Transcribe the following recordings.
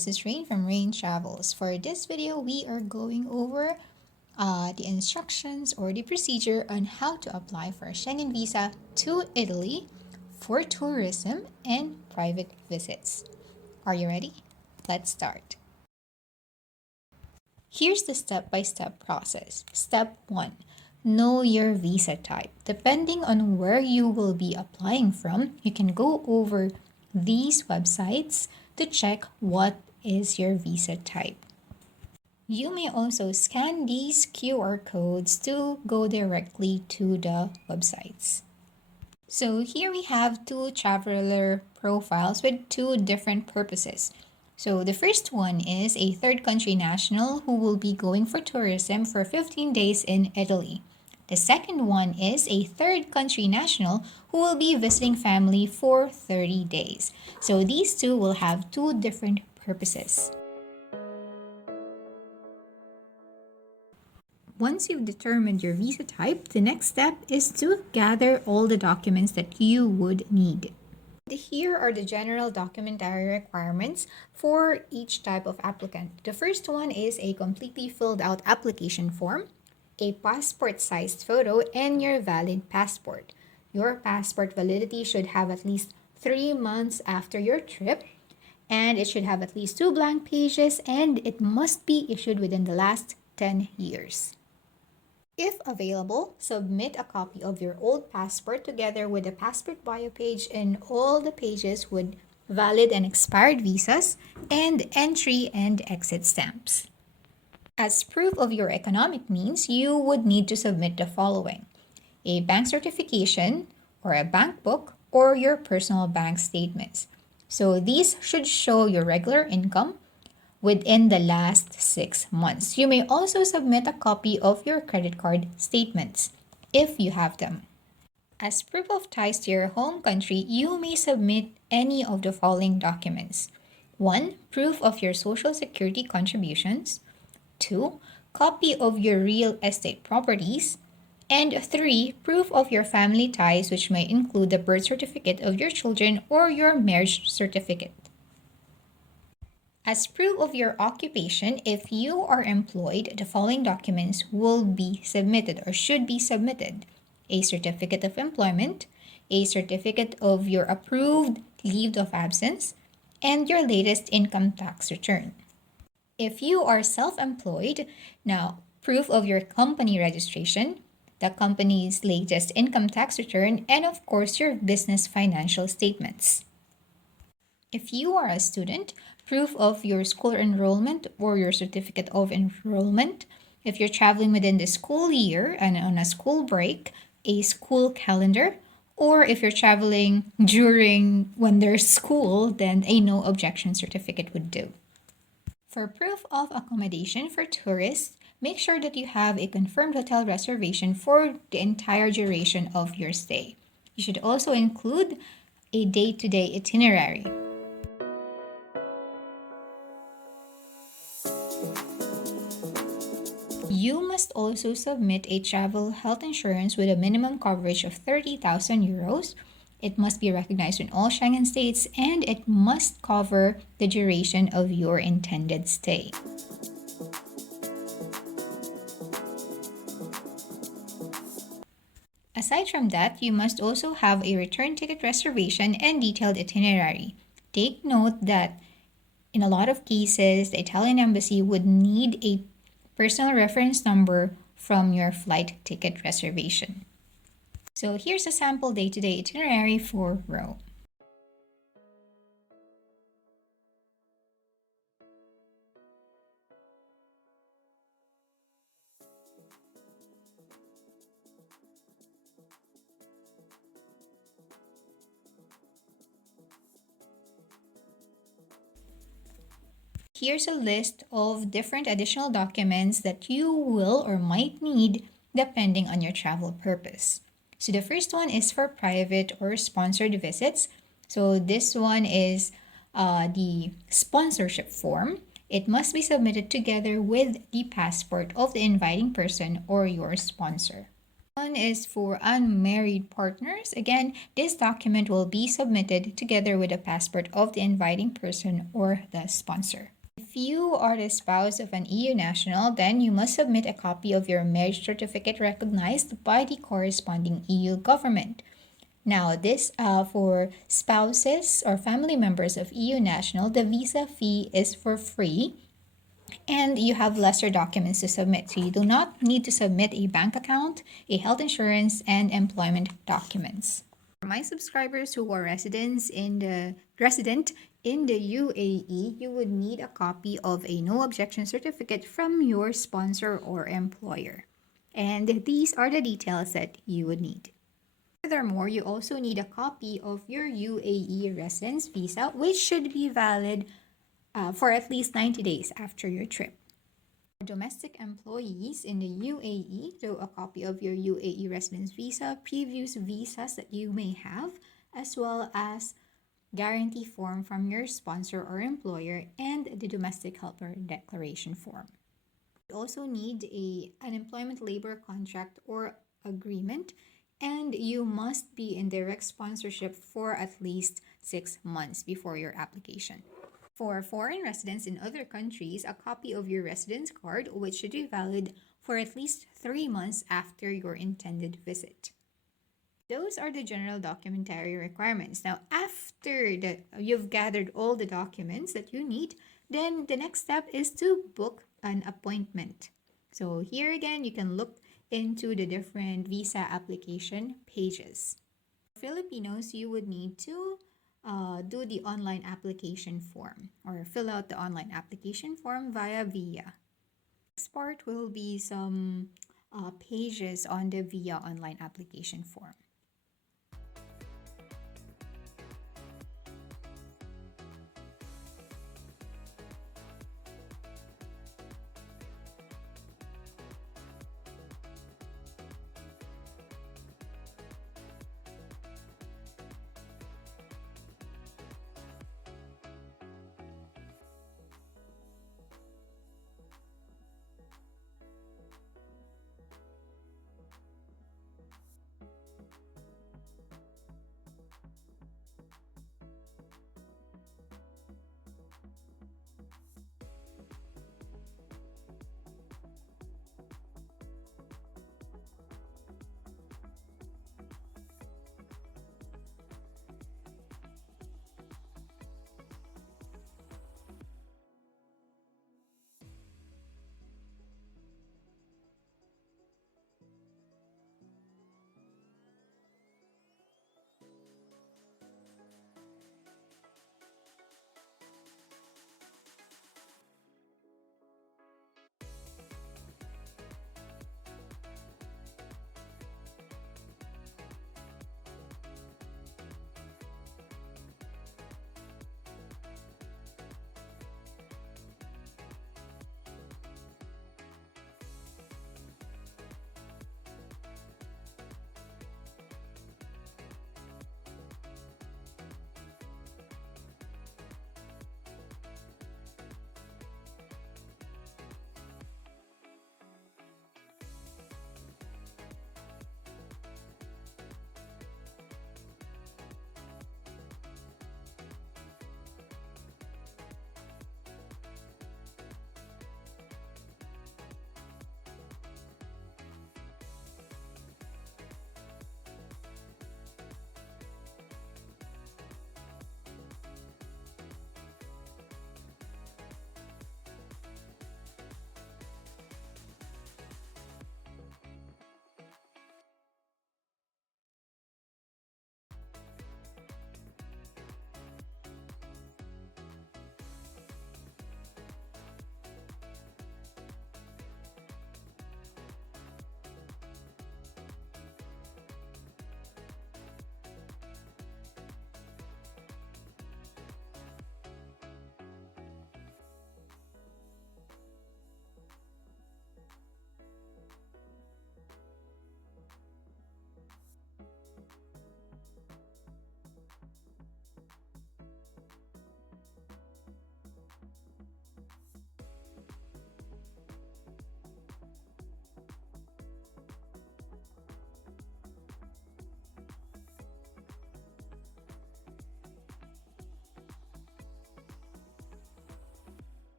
This is Rain from Rain Travels. For this video, we are going over the instructions or the procedure on how to apply for a Schengen visa to Italy for tourism and private visits. Are you ready? Let's start. Here's the step-by-step process. Step 1. Know your visa type. Depending on where you will be applying from, you can go over these websites to check what is your visa type. You may also scan these QR codes to go directly to the websites. So here we have two traveler profiles with two different purposes. So the first one is a third country national who will be going for tourism for 15 days in Italy. The second one is a third country national who will be visiting family for 30 days. So these two will have two different purposes. Once you've determined your visa type, the next step is to gather all the documents that you would need. Here are the general documentary requirements for each type of applicant. The first one is a completely filled out application form, a passport-sized photo, and your valid passport. Your passport validity should have at least 3 months after your trip, and it should have at least 2 blank pages, and it must be issued within the last 10 years. If available, submit a copy of your old passport together with the passport bio page and all the pages with valid and expired visas and entry and exit stamps. As proof of your economic means, you would need to submit the following: a bank certification or a bank book or your personal bank statements. So these should show your regular income within the last 6 months. You may also submit a copy of your credit card statements if you have them. As proof of ties to your home country, you may submit any of the following documents. 1. Proof of your social security contributions. 2. Copy of your real estate properties. And 3. Proof of your family ties, which may include the birth certificate of your children or your marriage certificate. As proof of your occupation, if you are employed, the following documents will be submitted or should be submitted: a certificate of employment, a certificate of your approved leave of absence, and your latest income tax return. If you are self-employed, now proof of your company registration, the company's latest income tax return, and of course your business financial statements. If you are a student, proof of your school enrollment or your certificate of enrollment. If you're traveling within the school year and on a school break, a school calendar. Or if you're traveling during when there's school, then a no objection certificate would do. For proof of accommodation for tourists, make sure that you have a confirmed hotel reservation for the entire duration of your stay. You should also include a day-to-day itinerary. You must also submit a travel health insurance with a minimum coverage of 30,000 euros. It must be recognized in all Schengen states, and it must cover the duration of your intended stay. Aside from that, you must also have a return ticket reservation and detailed itinerary. Take note that in a lot of cases, the Italian embassy would need a personal reference number from your flight ticket reservation. So here's a sample day-to-day itinerary for Rome. Here's a list of different additional documents that you will or might need depending on your travel purpose. So the first one is for private or sponsored visits. So this one is the sponsorship form. It must be submitted together with the passport of the inviting person or your sponsor. One is for unmarried partners. Again, this document will be submitted together with a passport of the inviting person or the sponsor. If you are the spouse of an EU national, then you must submit a copy of your marriage certificate recognized by the corresponding EU government. Now, this for spouses or family members of EU national, the visa fee is for free and you have lesser documents to submit. So you do not need to submit a bank account, a health insurance, and employment documents. For my subscribers who are resident in the UAE, you would need a copy of a no objection certificate from your sponsor or employer. And these are the details that you would need. Furthermore, you also need a copy of your UAE residence visa, which should be valid for at least 90 days after your trip. For domestic employees in the UAE, so a copy of your UAE residence visa, previous visas that you may have, as well as guarantee form from your sponsor or employer, and the domestic helper declaration form. You also need an employment labor contract or agreement, and you must be in direct sponsorship for at least 6 months before your application. For foreign residents in other countries, a copy of your residence card, which should be valid for at least 3 months after your intended visit. Those are the general documentary requirements. Now, after you've gathered all the documents that you need, then the next step is to book an appointment. So here again, you can look into the different visa application pages. For Filipinos, you would need to do the online application form or fill out the online application form via VIA. Next part will be some pages on the VIA online application form.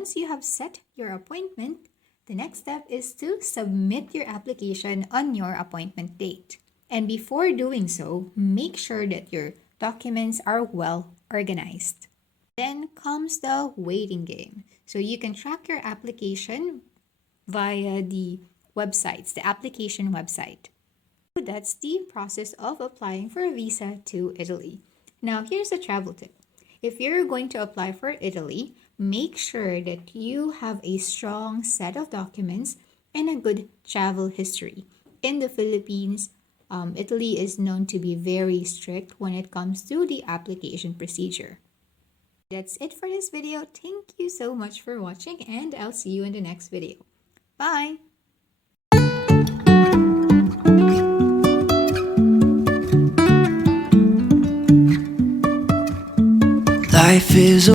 once you have set your appointment, the next step is to submit your application on your appointment date. And before doing so, make sure that your documents are well organized. Then comes the waiting game. So you can track your application via the websites, the application website. That's the process of applying for a visa to Italy. Now, here's a travel tip. If you're going to apply for Italy, make sure that you have a strong set of documents and a good travel history. In the Philippines, Italy is known to be very strict when it comes to the application procedure. That's it for this video. Thank you so much for watching, and I'll see you in the next video. Bye! Life is